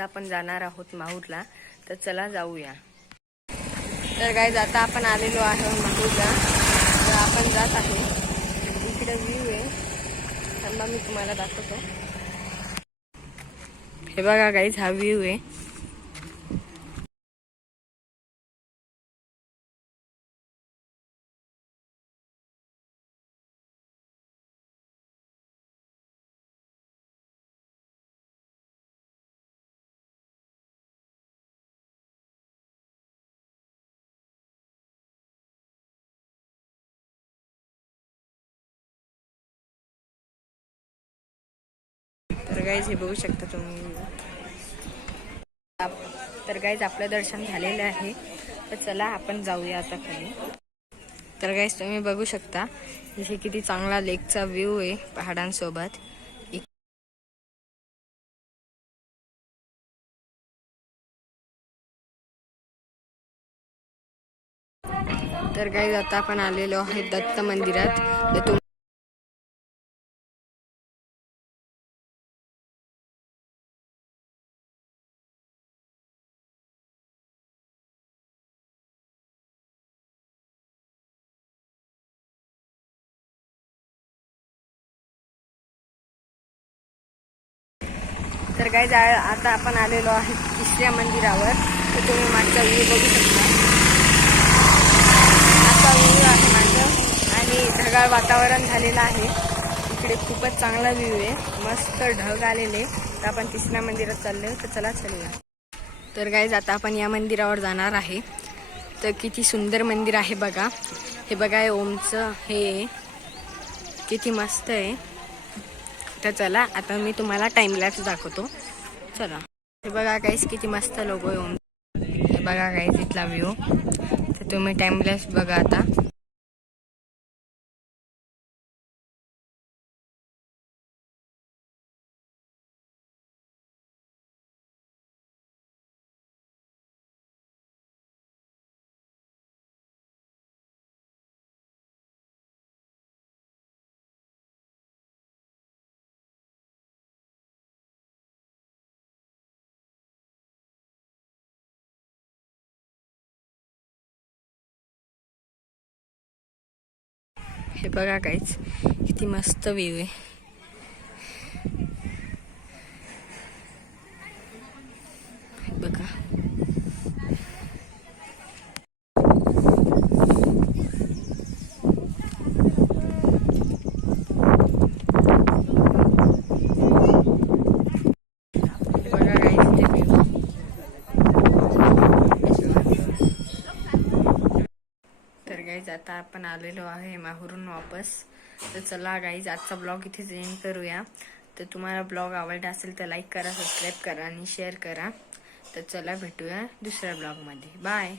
आपण जाणार आहोत माहूरला, तर चला जाऊया. तर गाईज आता आपण आलेलो आहे माहूरला. तर आपण जात आहे. इकडे व्ह्यू आहे, थांबा मी तुम्हाला दाखवतो. हे बघा गाईज, हा व्ह्यू आहे. तर गाईज हे बघू शकता तुम्ही. तर गाईज आपलं दर्शन झालेलं आहे. तर चला आपण जाऊया आता खाली. तर गाईज तुम्ही बघू शकता इथे किती चांगला लेकचा व्ह्यू आहे पहाडांसोबत. तर गाईज आता आपण आलेलो आहे दत्त मंदिरात. तर गाईज आता आपण आलेलो आहे तिसऱ्या मंदिरावर. तर तुम्ही मागचा व्ह्यू बघू शकता. असा व्ह्यू आहे माझं आणि ढगाळ वातावरण झालेलं आहे. इकडे खूपच चांगला व्ह्यू आहे, मस्त ढग आलेले. तर आपण तिसऱ्या मंदिरात चाललोय, तर चला चलूया. तर गाईज आता आपण या मंदिरावर जाणार आहे. तर किती सुंदर मंदिर आहे बघा. हे बघा, हे ओमचं हे किती मस्त आहे. तर चला आता मी तुम्हाला टाइम लॅप्स दाखवतो. चला. हे बघा गाईस, किती मस्त लोगो आहे ओम. हे बघा गाईस इथला व्ह्यू. तर तुम्ही टाइम लॅप्स बघा आता. हे बघा गाईस, किती मस्त व्ह्यू आहे. बघा. तर गाईज आता आपण आलेलो आहे माहूरून वापस. तर चला गाईज आजचा ब्लॉग इथेच एंड करूया. तर तुम्हाला ब्लॉग आवडला असेल तर लाईक करा, सबस्क्राईब करा आणि शेअर करा. तर चला भेटूया दुसऱ्या ब्लॉगमध्ये. बाय.